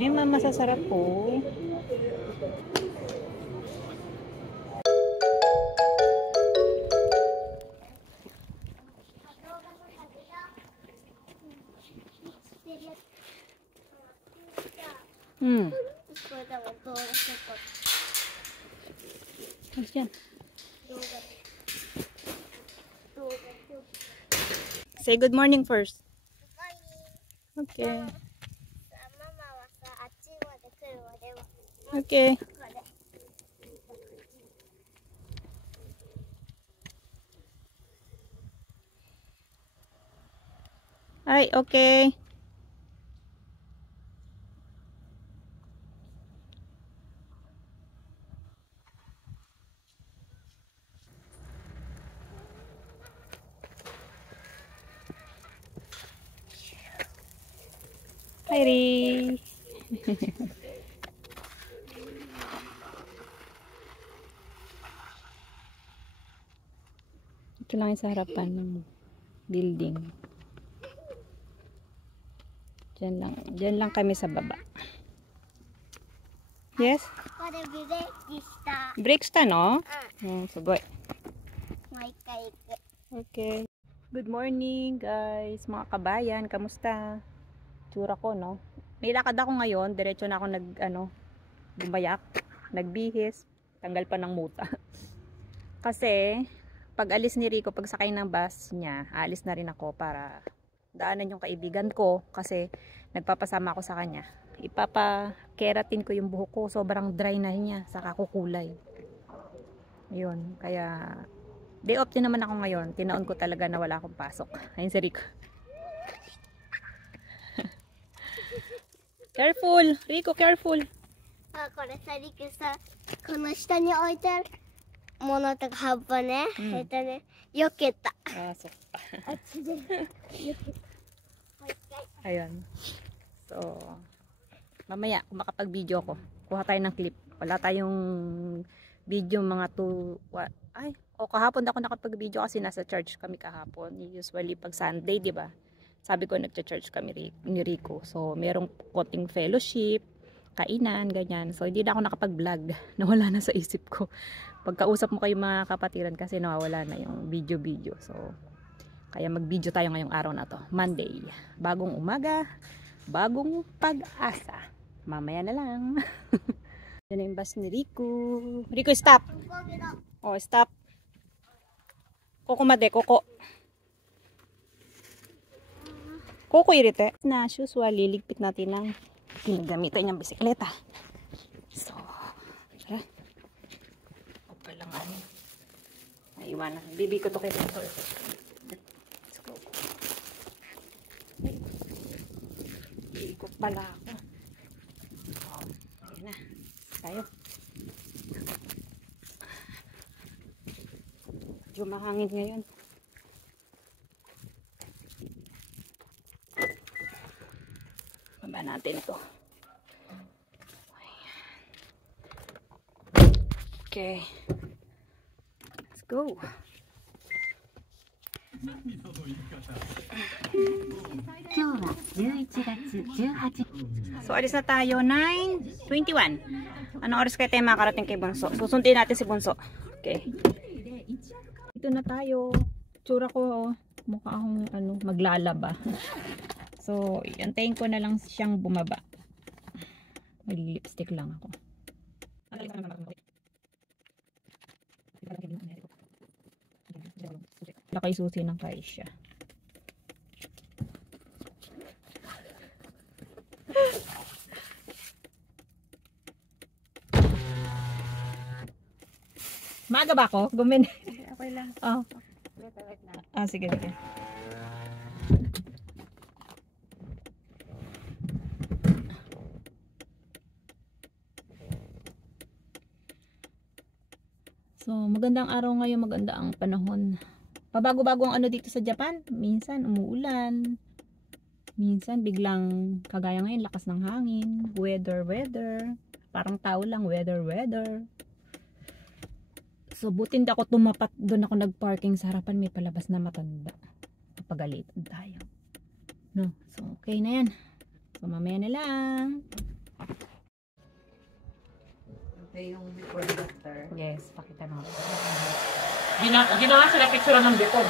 May masasarap po. Say good morning first. Okay. Okay. Ay, okay. Hi, Ri. Ito lang yung sa harapan ng building. Diyan lang kami sa baba. Yes? Breakしたの? Sugoy. Okay. Good morning, guys. Mga kabayan, kamusta? Tsura ko, no? May lakad ako ngayon. Diretso na ako bumayak. Nagbihis. Tanggal pa ng muta. Kasi, pag alis ni Rico, pag sakay ng bus niya, alis na rin ako para daanan yung kaibigan ko. Kasi, nagpapasama ako sa kanya. Ipapa-keratin ko yung buhok ko. Sobrang dry na niya. Saka kukulay. Ayun. Kaya, day off din naman ako ngayon. Tinaon ko talaga na wala akong pasok. Ayun si Rico. Careful! Rico, careful! これさ、リクさ、この下に置いてあるものとか葉っぱね、避けた。そっか。あっちで避けた。もう一回。 Ayun. So, mamaya, kung makapag-video ako, kuha tayo ng clip. Wala tayong video mga kahapon ako nakapag-video kasi nasa church kami kahapon. Usually, pag Sunday, di ba? Sabi ko, nagcha-church kami ni Rico. So, merong konting fellowship, kainan, ganyan. So, hindi na ako nakapag-vlog. Nawala na sa isip ko. Pagkausap mo kayo mga kapatiran kasi nawawala na yung video-video. So, kaya mag-video tayo ngayong araw na to. Monday. Bagong umaga, bagong pag-asa. Mamaya na lang. Yan na yung bus ni Rico. Rico, stop! Oh, stop. Koko made, koko. Koko irite. Na, usually, liligpit natin ng ginagamitan niyang bisikleta. So, tara. O palang naiwanan. Bibi ko to kay Pastor. Let's go. Iikot pala ako. Oh, ayan na. Tayo. Medyo mahangin ngayon. Baba natin ito. Okay. Let's go. So, alis na tayo 9:21. Anong oras kaya tayo makarating kay Bunso? Susundin natin si Bunso. Okay. Ito na tayo. Tsura ko, mukha akong maglalaba. So, antayin ko na lang siyang bumaba. Mag-lipstick lang ako. Lakay susi ng Kaisha. Maaga ba ako? Gumin. Okay lang. Oh. Wait lang. Sige, sige. So, magandang araw ngayon, maganda ang panahon. Pabago-bago ang dito sa Japan. Minsan umuulan. Minsan biglang kagaya ngayon, lakas ng hangin. Weather. Parang tao lang, weather. So, buti hindi ako tumapat. Doon ako nagparking sa harapan. May palabas na matanda. Kapagalitan tayo. No? So, okay na yan. So, mamaya na lang. yung before and after. Yes, pakita mo. Ginawa sila picture ng before.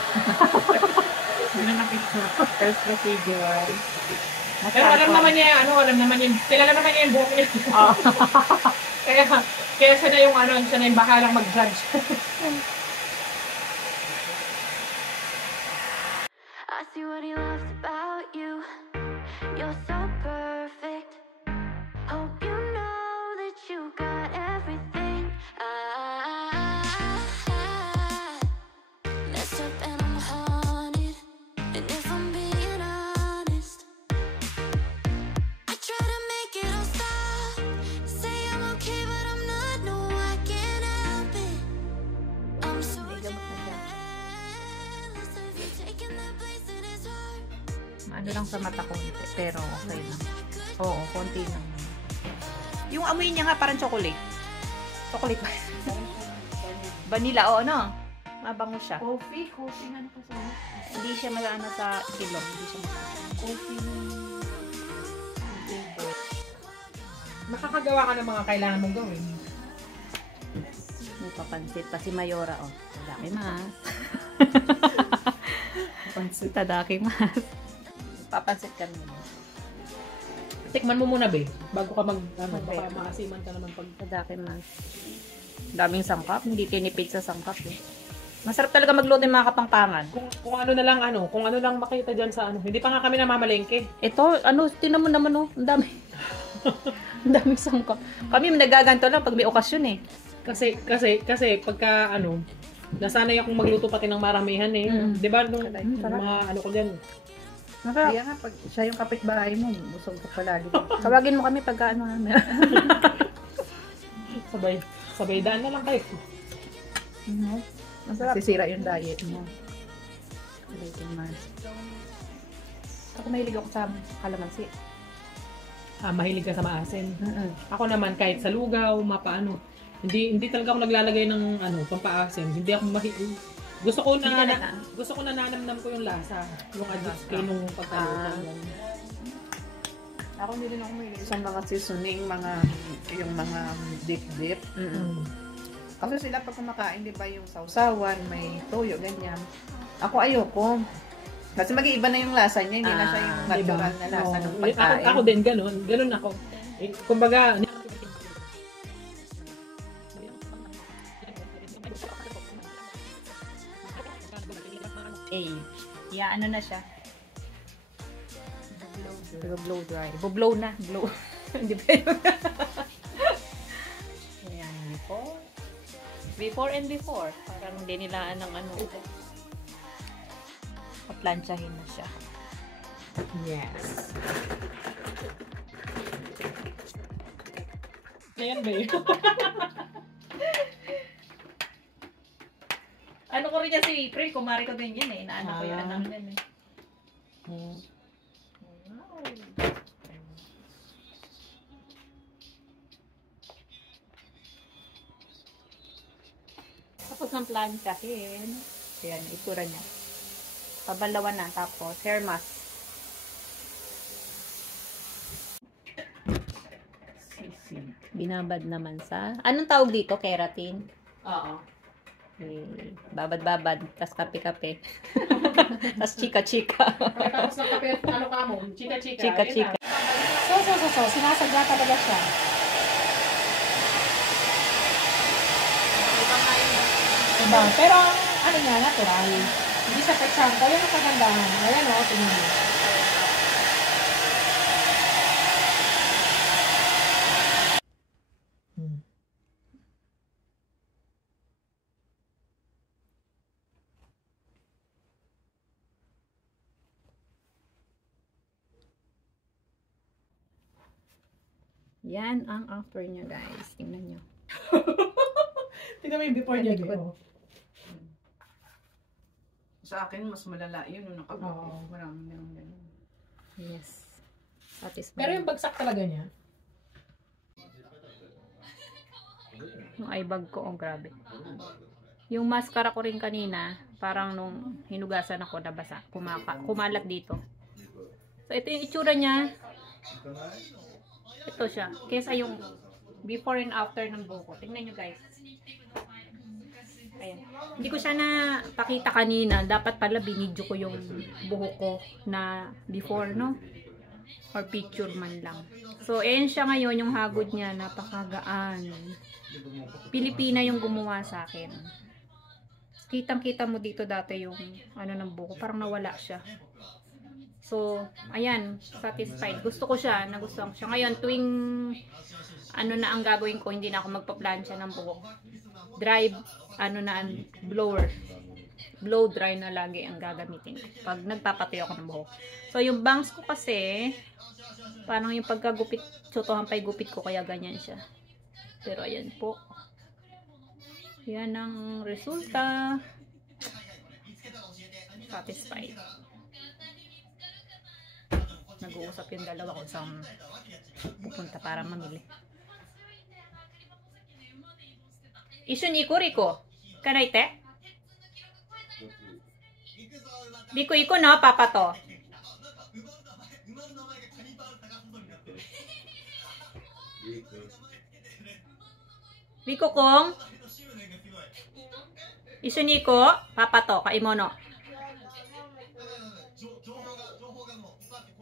Ginawa picture. First procedure. Pero alam naman niya, alam naman niya, kilala naman niya yung buhok niya. Kaya siya na yung siya na yung bahalang mag-judge. I see what he loves about you. You're so perfect. Hope you know that you got everything. I messed up and I'm haunted. And if I'm being honest, I try to make it all stop. Say I'm okay, but I'm not. No, I can't help it. I'm so jealous of you taking that place in his heart. Ano lang sa mata konti, pero okay lang. Oo, konti lang. Yung amoy niya nga parang chocolate. Chocolate ba? Vanilla, oo, no? Mabango siya. Coffee nga pa sa Hindi siya maano sa ilong. Hindi siya coffee. Makakagawa ka ng mga kailangan mong gawin. May papansit pa si Mayora, oh. Tadaki mas. Papansit. Tadaki mas. Papansit kami. Tikman mo muna, be. Bago ka Okay. baka maasiman ka naman pag... Tadaki mas. Daming sangkap. Hindi tinipid sa sangkap, eh. Masarap talaga magluto ng mga kapangpangan. Kung ano na lang, kung ano lang makita dyan sa Hindi pa nga kami namamalengke. Ito, tinan mo naman, oh. Ang dami. Ang daming sangkap. Kami nagaganto lang pag may okasyon, eh. Kasi pagka nasanay akong magluto pati ng maramihan eh. Di ba nung mga ko dyan. Kaya nga, pag siya yung kapitbahay mo, busog ka palagi. Tawagin mo kami pagka Sabay daan na lang kayo. Masarap. Sisira yung diet mo. Ako mahilig ako sa kalamansi. Mahilig ka sa maasim. Ako naman kahit sa lugaw, mapaano. Hindi talaga ako naglalagay ng pampaasim. Hindi ako gusto ko na nanamnam ko yung lasa. Yung adjust ko nung pagkaluto. Ako hindi rin ako mahilig sa mga seasoning, yung mga dip-dip. Kasi sila pag kumakain, di ba, yung sausawan, may toyo, ganyan. Ako ayoko. Kasi mag-iiba na yung lasa niya, hindi na siya yung natural na lasa ng pagkain. Ako din, ganun ako. Kumbaga, ano na siya. Blow dry. Blow na. Blow. Hindi ba yun? Ayan, before. Before and before. Parang hindi nilaan ng paplansyahin na siya. yes. Ayan ba yun? Ano ko rin niya si April, kumari ko din yan eh. Inaano ko yung anak yan eh. Tapos ng planchahin. Ayan, itura niya. Pabalawan na. Tapos, hair mask. Binabad naman sa... Anong tawag dito? Keratin? Oo. Babad-babad, tas kape-kape. Tas chika-chika. Tapos ng kape, ka mo? Chika-chika. Chika-chika. So. Sinasadya talaga siya. Diba? Pero, niya, natural. Hindi sa pechangka. Yan ang kagandahan. Ayan o, tingnan mo. Yan ang after niya, guys. Tingnan nyo. Tingnan mo yung before niya. Sa akin, mas malala yun nung nakabukit. Marami na yung ganun. Yes. Satisfied. Pero yung bagsak talaga niya. Yung eye bag ko, oh, grabe. Yung mascara ko rin kanina, parang nung hinugasan ako, nabasa. Kumalat dito. So, ito yung itsura niya. Ito siya. Kesa yung Before and after ng buhok ko. Tingnan nyo guys. Ayan. Hindi ko siya na pakita kanina. Dapat pala binidyo ko yung buhok ko na before, no? Or picture man lang. So, ayan siya ngayon, yung hagod niya. Napakagaan. Pilipina yung gumawa sa akin. Kitang-kita mo dito dati yung ano ng buhok. Parang nawala siya. So, ayan. Satisfied. Gusto ko siya. Nagustuhan ko siya. Ngayon, tuwing ano na ang gagawin ko, hindi na ako magpa-plansya ng buhok. Dry, ano na, blower. Blow dry na lagi ang gagamitin pag nagpapatuyo ako ng buhok. So, yung bangs ko kasi, parang yung pagkagupit, tsotohan pa yung gupit ko, kaya ganyan siya. Pero, ayan po. Yan ang resulta. Satisfied. Nag-uusap yung dalawa kung saan pupunta para mamili. Ishun iku, Riko. Kanaite? Riko iku no, papa to. Riko kong. Ishun iku, papa to, kaimono.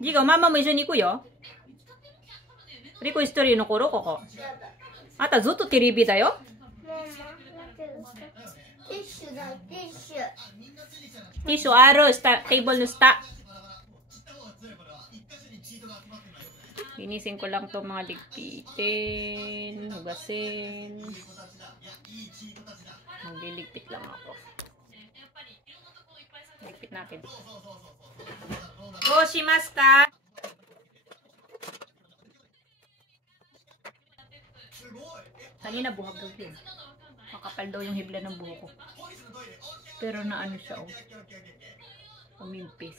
Jigo, mama mo ishun iku yo. Riko history no koro koko. Ata zutto TV da yo. ティッシュだ、ティッシュ。 Tissue aro, table no sta. Linisin ko lang to mga ligpitin, hugasin. Magliligpit lang ako. Ligpit natin. Go shimasu ka? Kanina buhag daw yun. Makapal daw yung hibla ng buhok ko. Pero naano siya, oh. Umimpis.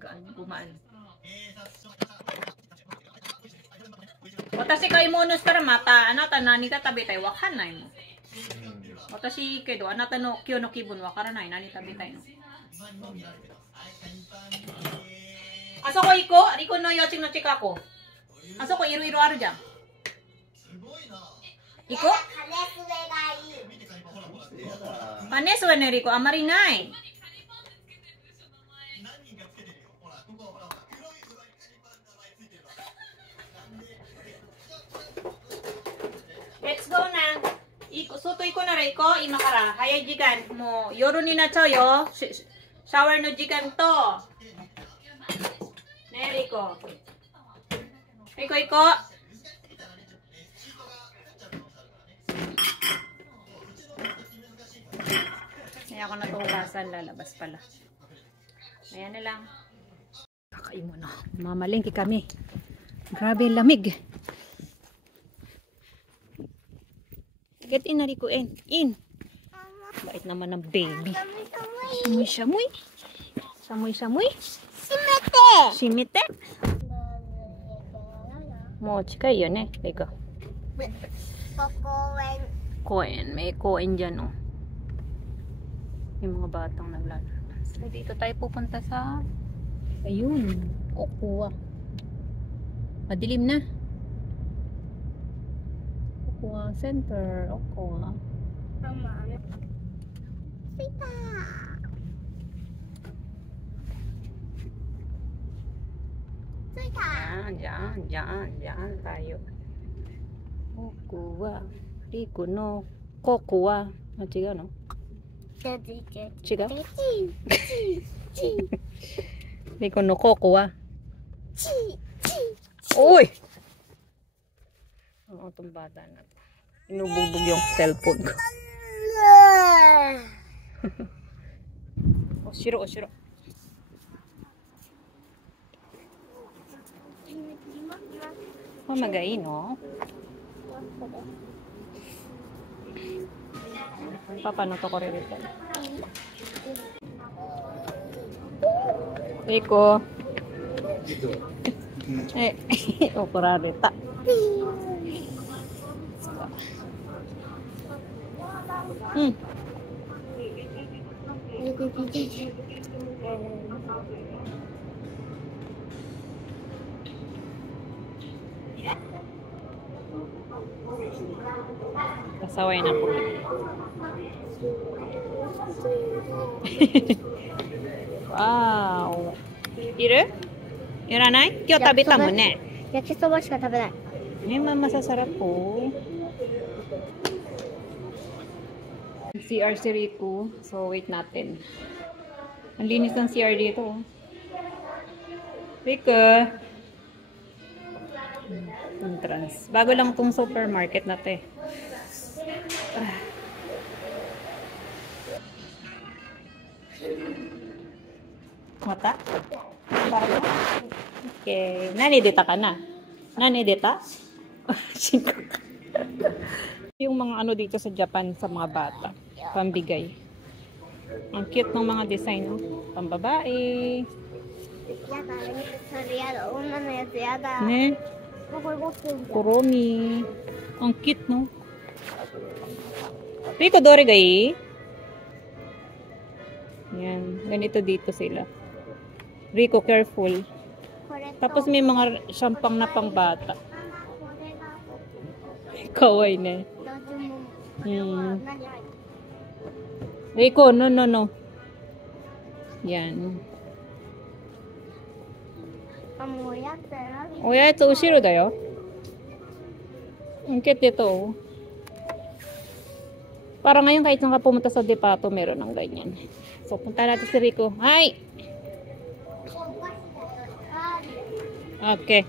Gaan, gumaan. Watashi ka imono shitara mata, anata nani tatabitai wakanai mo. Watashi kedo, anata no kyou no kibun wakaranai, nani tabitai no. Asoko iko, Riko no yochi no chikako. Asoko iro-iro aru jan. Iko? 羽根すれがいい。 Panes wa ne Riko, amari nai. Let's go na. Iko, soto iko na Riko, imakara. Haya jikan mo. Yoru ni nachao yo. Shower no jikan to. Ne Riko. Riko iko. Kaya ako natuhugasan, lalabas pala. Ayan na lang. Kakain mo na. Mamalengke kami. Grabe lamig. Get in na Riko, in. Bait naman ng baby. Shamoy-shamoy. Shamoy-shamoy. Shimete! Shimite. Mo, chikai yun eh. Riko. 公園。 Koen. May koen dyan, oh. Yung mga batang naglalaro. So, dito tayo pupunta sa ayun, Okuwa. Madilim na. Okuwa Center. Okuwa. Mama. Sita! Sita! Diyan tayo. Okuwa. Riko no Kokuwa. Ah, chiga, no? Chiga? Riko no Kokuwa. Uy! Oo, itong bata na to. Inubugbog yung cellphone ko. Oshiro, oshiro. Oh, magain, no? Paano to korerita? Riko. Okurareta. Saway na po. Wow. Iru? Iranai? Kyo tabita mo ne. 焼きそばしか食べない。 Masasarap po. CR si Riku. So, wait natin. Ang linis ng CR dito. Riku. Entrance. Bago lang itong supermarket na to eh. Mata? Okay. Nanidita ka na? Nanidita? Yung mga ano dito sa Japan sa mga bata. Pambigay. Ang cute ng mga design. No? Pambabae. やだ、それやだ。女のやつやだ。 Ne? これ持ってるんだ。 Kuromi. Ang cute, no? Rico, dore gai? Yan. Ganito dito sila. Rico, careful. これと Tapos may mga syampang na pang bata. これが Kawaii ne. どっちも。 Hmm. 何入ってる Rico, no, no, no. Yan. あ、もうやったら。 O, ya, ito, ushiro da yo. Ang cute ito, oh. Para ngayon kahit nang ka pumunta sa depato, meron ng ganyan. So, punta natin si Rico. Hi! Okay.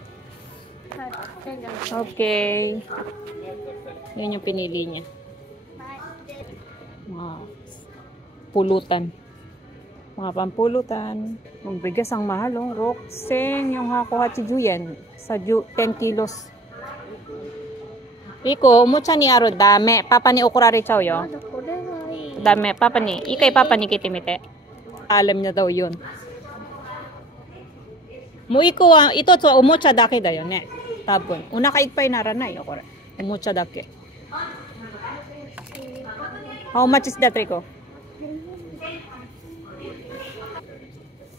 Okay. Yan yung pinili niya. Mga pulutan. Mga pampulutan. Ang bigas ang mahal, oh. Rokseng, yung hakuhachiju yan. Sa 10 kilos. Iko, mucha ni aro dame. Papa ni okurare chao yo. これがいい。 Dame, papa ni. Ikay papa ni kitimite. Alam niya daw yun. Mo iko wa ito to omocha dake da yo ne. Tabon. Una ka ikpay naranay yo kore. Omocha dake. How much is that, Rico?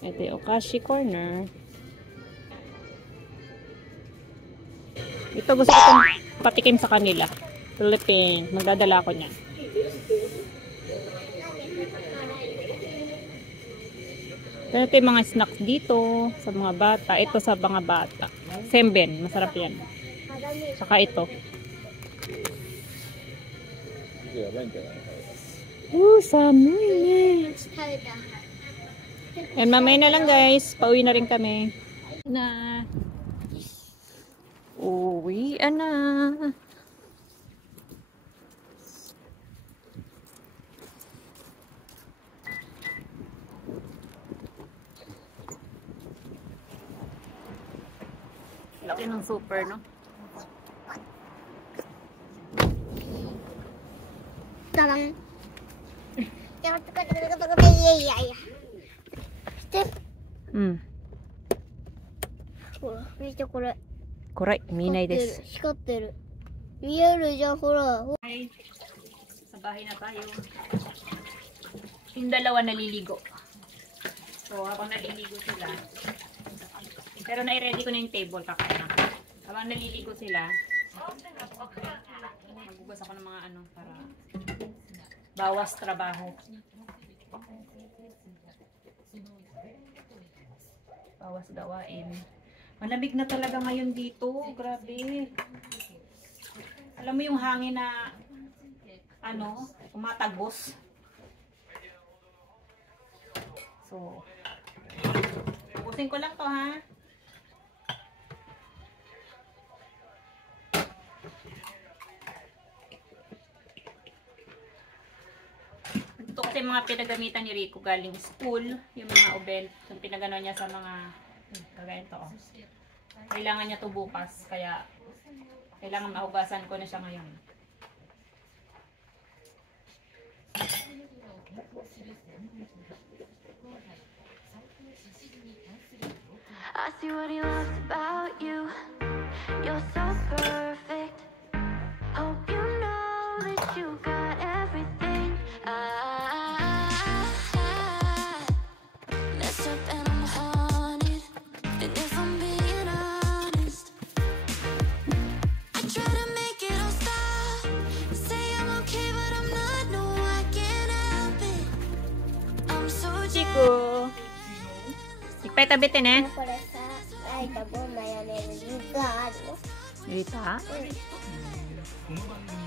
Ito yung Okashi Corner. Ito gusto ko itong patikim sa kanila. Philippines. Magdadala ko niyan. Ito yung mga snacks dito sa mga bata. Ito sa mga bata. Senben. Masarap yan. Saka ito. Samoy. 食べた。 And mamaya na lang guys. Pauwi na rin kami. Na. Uwi na. Laki ng super, no? ダダン。いや、とかとかとかとか、いやいやいや。して。 Mm. ほら、見てこれ。 Koray, minay des. 光ってる。見えるじゃん、ほら。 Hi. Sa bahay na tayo. Yung dalawa naliligo. So, habang naliligo sila. Pero nai-ready ko na yung table, kakain na. Habang naliligo sila, magugas ako ng mga ano para bawas trabaho. Bawas gawain. Malamig na talaga ngayon dito. Grabe. Alam mo yung hangin na ano, umatagos. So, ubusin ko lang to ha. Ito kasi mga pinagamitan ni Rico galing school. Yung mga obel. Yung pinagano niya sa mga kagaya ito. Oh. Kailangan niya to bukas. Kaya kailangan mahugasan ko na siya ngayon. I see what he loves about you. You're so perfect. Hope you know that you got everything. I messed up and I'm haunted. And if I'm being honest, I try to make it all stop. Say I'm a Aray, tabitin eh. これさ、ライト5マヨネーズ実はあるよ。 Rita?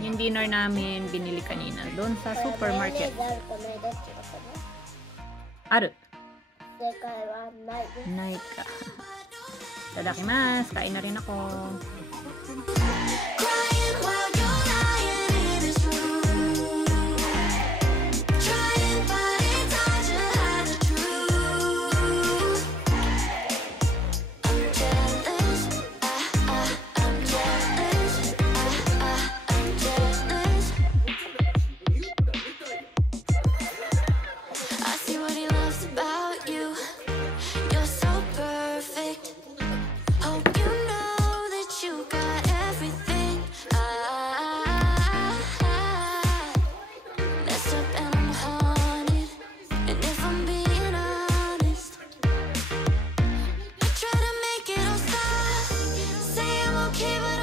Yung dinner namin, binili kanina. Doon sa supermarket. マヨネーズあるかないどっちがかな。 Aru. 正解はないです。 Night ka. Tadakimasu. Kain na rin ako. Crying while you're lying in this room. Trying but it's hard to hide the truth. I'm jealous. I'm jealous. I'm jealous. I see what he loves about you. You're so perfect. Hope you know that you got everything. Messed up and I'm haunted. And if I'm being honest, I try to make it all stop. Say I'm okay, but